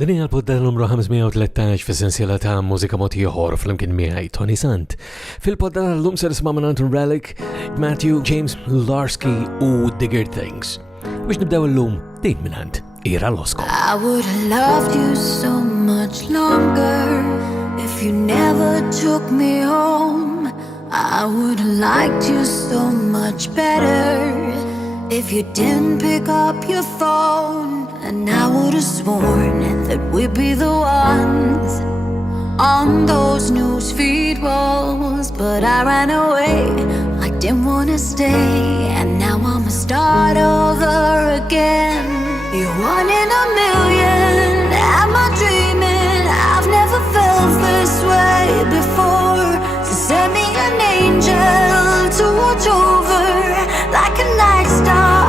Din hija l-podda numru 513 fis-sensiela ta' mużika mod ieħor flimkien miegħi Toni Sant. Fil-podda tal-lum se nisma' minn Relic, Matthew, James, Il-Larski u Digger Things. Biex nibdew illum dik minn Il-Larski. I would have loved you so much longer if you never took me home. I would have liked you so much better if you didn't pick up your phone. And I would have sworn that we'd be the ones on those newsfeed walls. But I ran away, I didn't want to stay. And now I'ma start over again. You're one in a million, am I dreaming? I've never felt this way before. So send me an angel to watch over, like a night star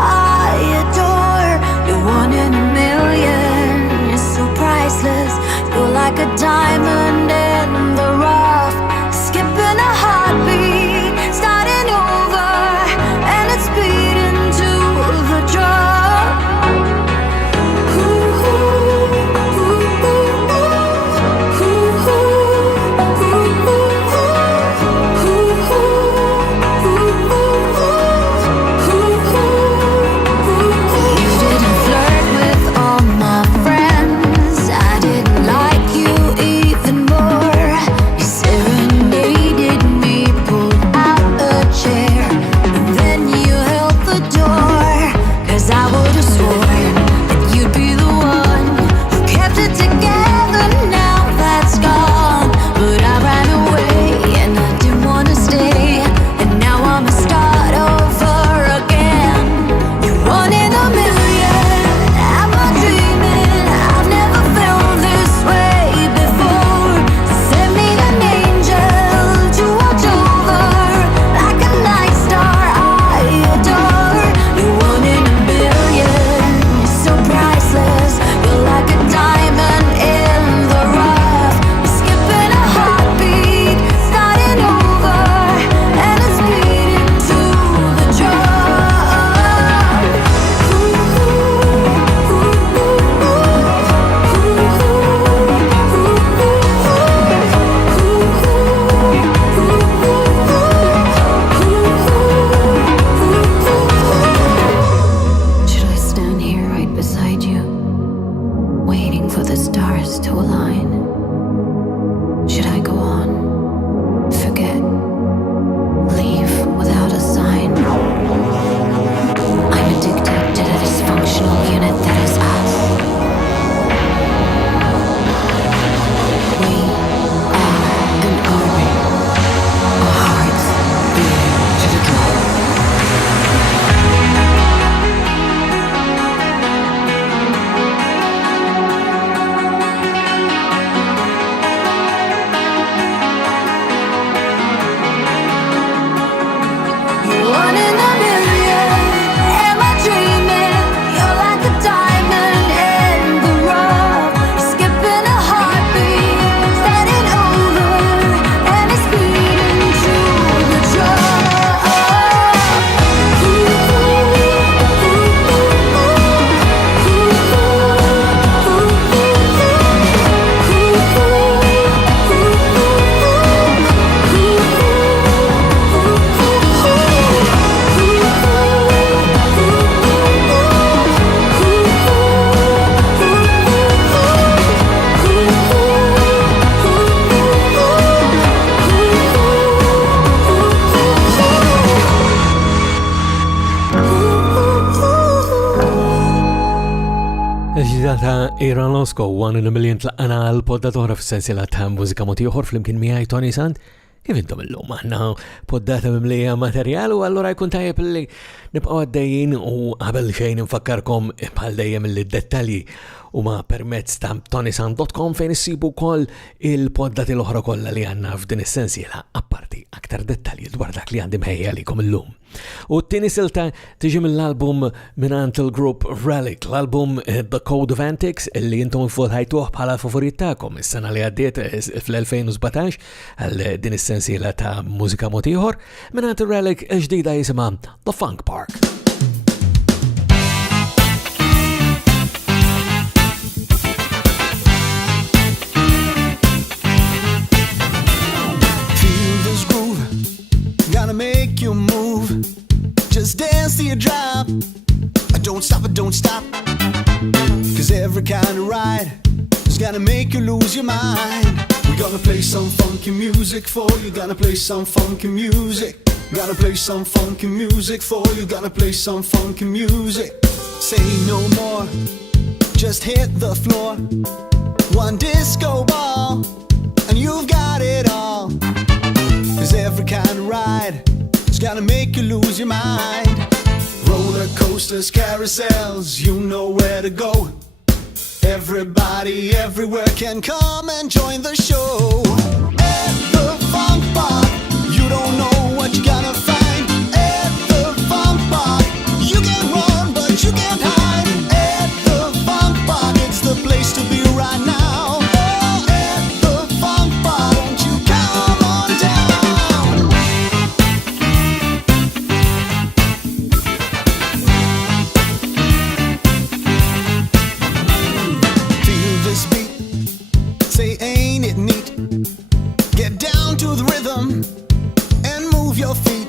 I adore. You're one in a million, you're so priceless. You're like a diamond in the rough, skipping a heartbeat, starting over, and it's beating to the drum. Ooh, ooh, ooh, ooh, ooh, you didn't flirt with all my friends. I didn't like you even more. You serenaded me, pulled out a chair, and then you held the door. 'Cause I would have sworn that you'd be the one who kept it together. Now that's gone, but I ran away and I didn't wanna stay. And now I'ma start over again. You're one in a million, am I dreaming? I've never felt this way before. Send me an angel to watch over, like a night star I adore. You're one in a million, you're so priceless. You're like a diamond in the rough, you're skipping a heartbeat, starting over, and it's beating to the drum. Should I stand here right beside you, waiting for the stars to align? Should I go on, forget, leave without a sign? I'm addicted to the dysfunctional unit that is us. We are an army, our hearts beating to the drum. You're one in a million, am I dreaming? You're like a diamond in the rough, skipping a heartbeat, starting over, and it's beating to the drum. Il-ġidata Il-Larski, One in a Million tlaqana l-podda toħra fis-sensiela ta' mużika mod ieħor flimkien miegħi Toni Sant. Kif intom illum aħna poddata mimlija materjal u allura jkun tajjeb li nibqgħu għaddejjin u qabel xejn infakkarkom bħal dejjem il-dettalji huma permezz ta' ToniSant.com fejn issibu wkoll il-poddati l-oħra kollha li għandna f'din is-sensiela apparti aktar dettalji dwar dak li għandi mħejja likom illum. U t-tieni silta tiġi mill-album mingħand il-grupp Relic, l-album The Code of Antics li intom infotħajtuh bħala favorit tagħkom is-sena li għaddiet fl-2017 għal din is-sensiela ta' mużika mod ieħor mingħand il-Relic ġdida jisimha The Funk Park. ride. It's gonna make you lose your mind. We're gonna play some funky music for you. Gonna play some funky music. Gonna play some funky music for you. Gonna play some funky music. Say no more, just hit the floor. One disco ball, and you've got it all. 'Cause every kind of ride is gonna make you lose your mind. Roller coasters, carousels, you know where to go. Everybody everywhere can come and join the show. At the funk park, you don't know what you're gonna find. At the funk park, you can run but you can't hide. At the funk park, it's the place to be right now. Oh, at the funk park, won't you come on down? Feel this beat, say ain't it neat? Get down to the rhythm and move your feet.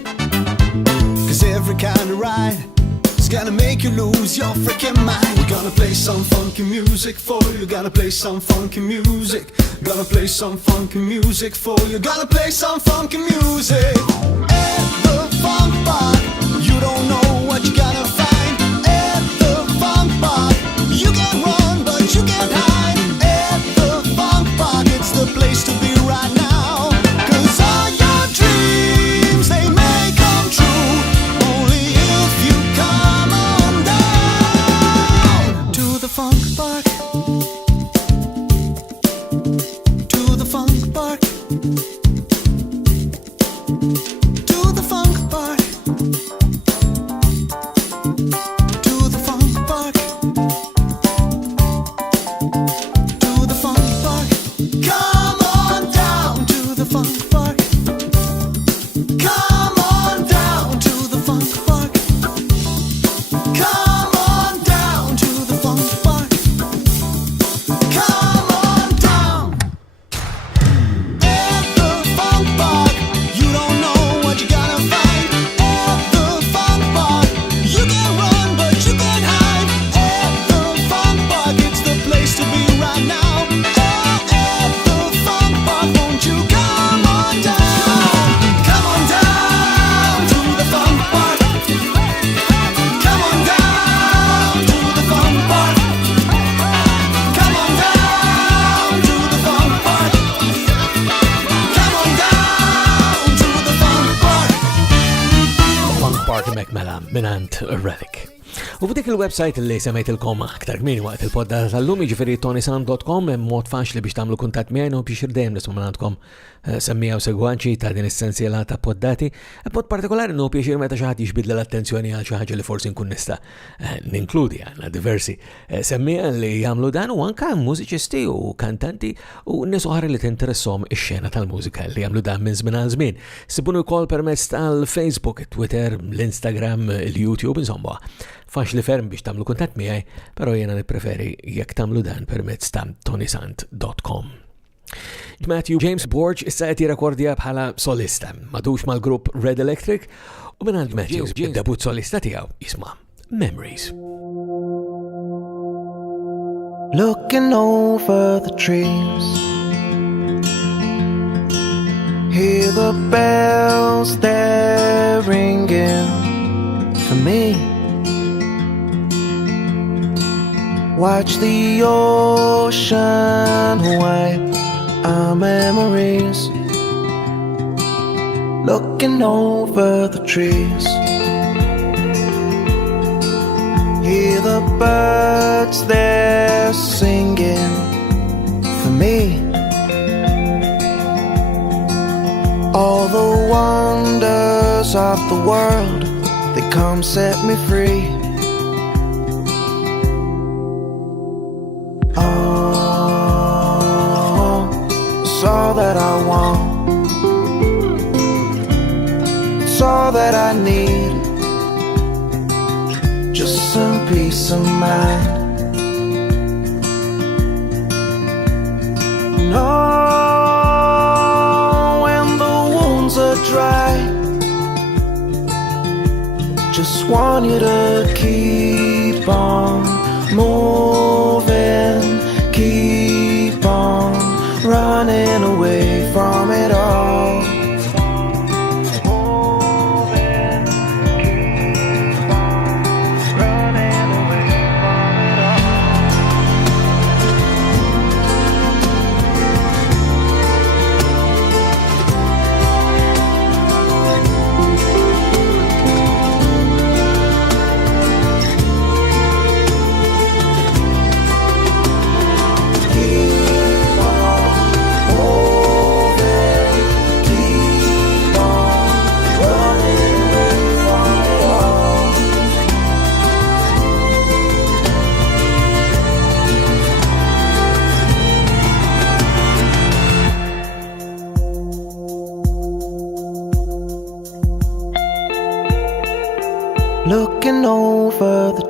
'Cause every kind of ride is gonna make you lose your freaking mind. We're gonna play some funky music for you. Gonna play some funky music. Gonna play some funky music for you. Gonna play some funky music. At the funk park, you don't know what you're gonna find. At the funk park, you can run but you can't hide. At the funk park, it's the place to be right now. 'Cause all your dreams, they may come true, only if you come on down to the funk park. To the funk park. To the funk park. To the funk park. To the funk park. Come on down to the funk park. Come on down to the funk park. Come on down to the funk park. Come on down. At the funk park, you don't know what you're gonna find. At the funk park, you can run but you can't hide. At the funk park, it's the place to be right now. Oh, at the funk park, won't you come on down? Come on down to the funk park. Come on down to the funk park. Come on down to the funk park. Come on down to the funk park. Funk Park Mekmela minant Relic. U f'dik il-website li semmejtilkom aktar kmini waqt il-poddata tal-lum jiġifieri ToniSant.com hemm mod faċli biex tagħmlu kuntatt miegħi u biex irdejjem nisma' minnantkom semmija u segwanċi ta' din essenzjela ta' poddati. B'mod partikolari nu pjaċir meta xi ħadd jixbidla l-attenzjoni għal xi ħaġa li forsi nkun nista' ninkludi għandna diversi semmija li jagħmlu dan u anke mużiċisti u kantanti u nies oħra li tinteressom ix-xena tal-mużika li jagħmlu dan minn żmien għal żmien. Sibunu wkoll permezz tal-Facebook, Twitter, l-Instagram, il-YouTube, insomma. Faċli ferm biex tagħmlu kuntatt miegħi, però jiena nippreferi jekk tagħmlu dan permezz ta' ToniSant.com. Matthew James Borge issa qed jirrekordja bħala solista, madux mal-grupp Red Electric u minn Matthew id-debut solista tiegħu jisma' Memories. Looking over the trees, hear the bells they're ringing for me. Watch the ocean wipe our memories. Looking over the trees, hear the birds they're singing for me. All the wonders of the world, they come set me free. It's all that I want, it's all that I need, just some peace of mind. No, when the wounds are dry, just want you to keep on moving.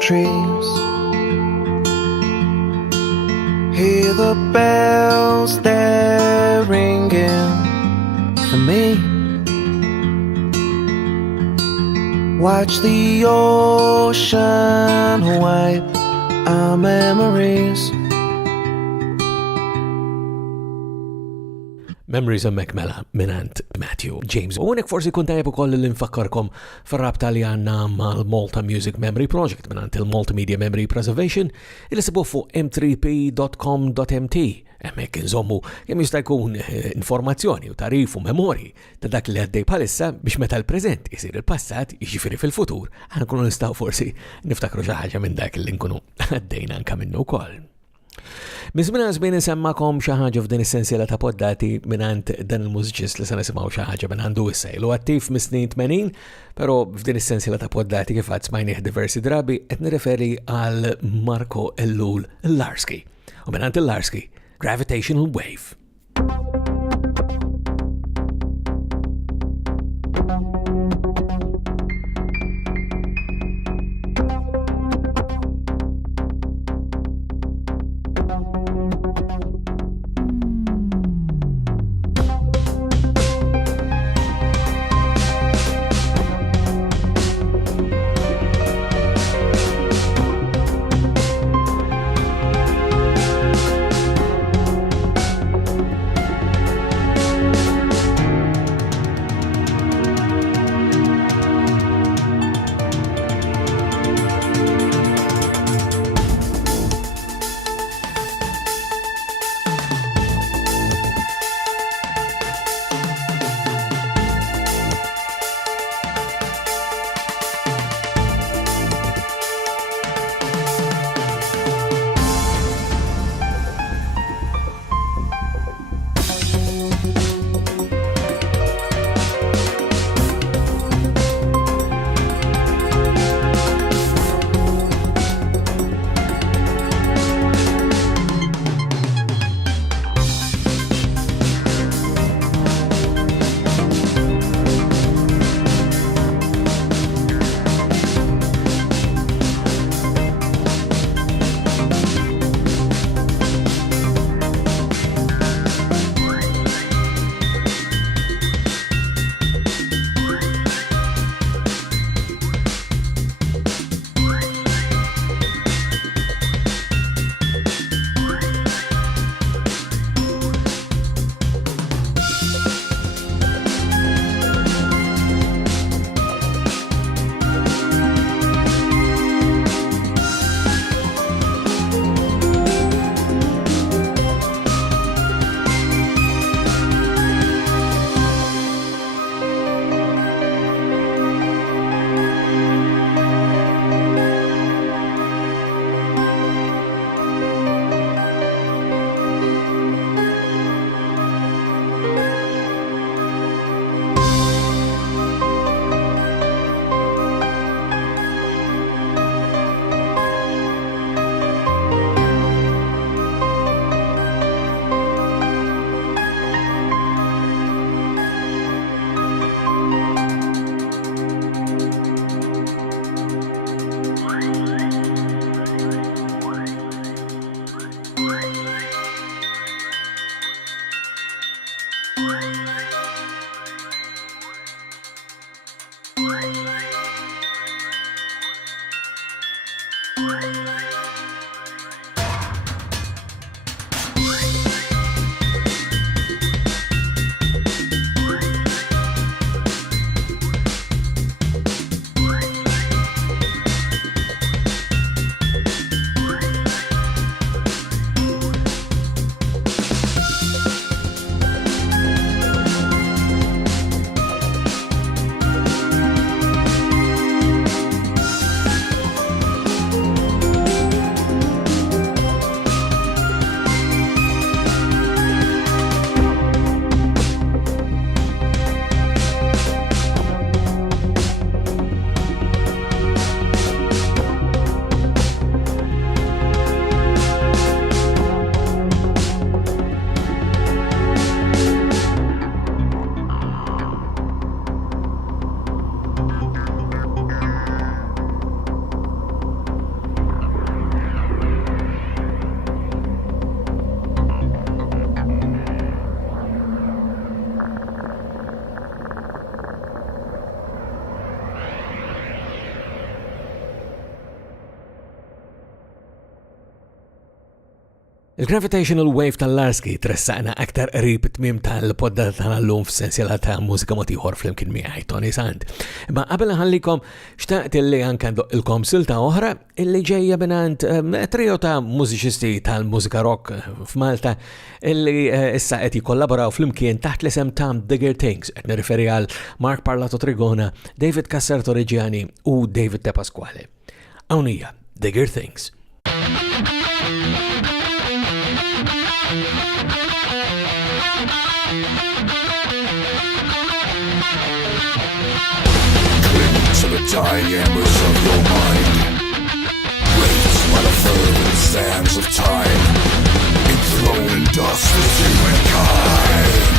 trees. Hear the bells, they're ringing for me. Watch the ocean wipe our memories. Memories of Mela minant Matthew James. U unek forsi kun tajab ukoll l-infakkarkom far-rabta li għanna mal-Malta Music Memory Project minant il-Multimedia Memory Preservation il-sibu fuq m3p.com.mt. Emmek nżommu kemm jista' jkun informazzjoni u tarif u memori ta' dak li għaddej bħalissa biex meta l-preżent isir il-passat jiġifieri fil-futur ħankunu nistgħu forsi niftakru xi ħaġa minn dak li nkunu għaddejna anke minnu wkoll. Mizmina żmien insemmakom xi ħaġa f'din is-sensiela ta' poddati minant dan il-mużiċist li se nisimgħu xi ħaġa minn għandu issa. Ilu attiv mis-snin 80, però f'din is-sensiela ta' poddati kif għad smajnieh diversi drabi qed nirreferi għal Marco Ellul Il-Larski. U minant Il-Larski, Gravitational Wave. Il-Gravitational Wave tal-Larski tressaqna aktar qrib tmiem tal-poddata tal-lum f'sensiela ta' mużika mod ieħor flimkien miegħi Toni Sant. Imma qabel ħallikom xtaqt illi anke ndoqqilkom silta oħra illi ġejja binant trio ta' mużiċisti tal-mużika rock f'Malta illi issa qed jikollaboraw flimkien taħt l-isem ta' Bigger Things, qed nirriferi għal Mark Parlato Trigona, David Casserto Reggiani u David De Pasquale. Hawn hija Bigger Things. To the dying embers of your mind, raised by the fervent sands of time, enthroned in dust as humankind.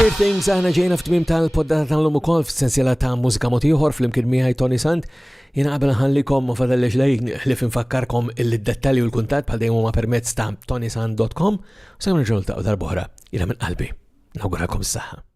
Bigger Things għana ġejna f'tmim tal-poddata tal-lum ukoll f'sensiela ta' mużika mod ieħor flimkien miegħi Toni Sant. Jiena qabel ħallikom ma fadallix lejn li finfakkarkom il-dettalji u l-kuntatt bħal dejjem huma permezz ta' ToniSant.com. Sa nerġgħu niltaqgħu darb'oħra jiena minn qalbi. Nawguralkom s-saħħa.